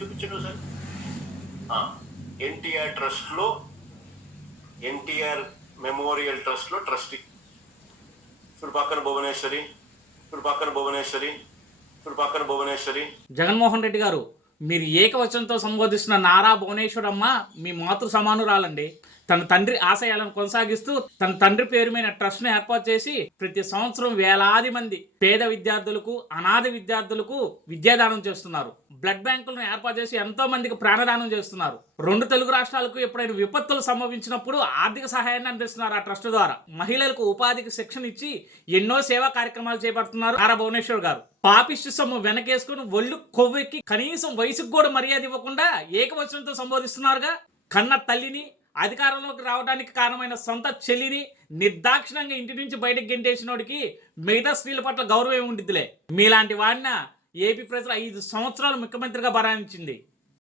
చూపించండి సార్. ఎన్టీఆర్ ట్రస్ట్లో, ఎన్టీఆర్ మెమోరియల్ ట్రస్ట్లో ట్రస్టీ. ఇప్పుడు పక్కన భువనేశ్వరి, ఇప్పుడు పక్కన భువనేశ్వరి, ఇప్పుడు పక్కన భువనేశ్వరి. జగన్మోహన్ రెడ్డి గారు, మీరు ఏకవచనంతో సంబోధిస్తున్న నారా భువనేశ్వరమ్మ మీ మాతృ సమానురాలండి. తన తండ్రి ఆశయాలను కొనసాగిస్తూ తన తండ్రి పేరు మీద ట్రస్ట్ను ఏర్పాటు చేసి ప్రతి సంవత్సరం వేలాది మంది పేద విద్యార్థులకు, అనాథ విద్యార్థులకు విద్యాదానం చేస్తున్నారు. బ్లడ్ బ్యాంకులను ఏర్పాటు చేసి ఎంతో మందికి ప్రాణదానం చేస్తున్నారు. 2 తెలుగు రాష్ట్రాలకు ఎప్పుడైనా విపత్తులు సంభవించినప్పుడు ఆర్థిక సహాయాన్ని అందిస్తున్నారు ఆ ట్రస్ట్ ద్వారా. మహిళలకు ఉపాధికి శిక్షణ ఇచ్చి ఎన్నో సేవా కార్యక్రమాలు చేపడుతున్నారు నారా భువనేశ్వర్ గారు. పాపిష్టి సొమ్ము వెనకేసుకుని ఒళ్ళు కొవ్వెక్కి కనీసం వయసుకు కూడా మర్యాద ఇవ్వకుండా ఏకవచనంతో సంబోధిస్తున్నారుగా. కన్న తల్లిని, అధికారంలోకి రావడానికి కారణమైన సొంత చెల్లిని నిర్దాక్షిణంగా ఇంటి నుంచి బయటకు గెంటేసినోడికి మిగతా స్త్రీల పట్ల గౌరవం ఉండిద్దిలే. మీలాంటి వాడిన ఏపీ ప్రజలు 5 సంవత్సరాలు ముఖ్యమంత్రిగా భరాయించింది.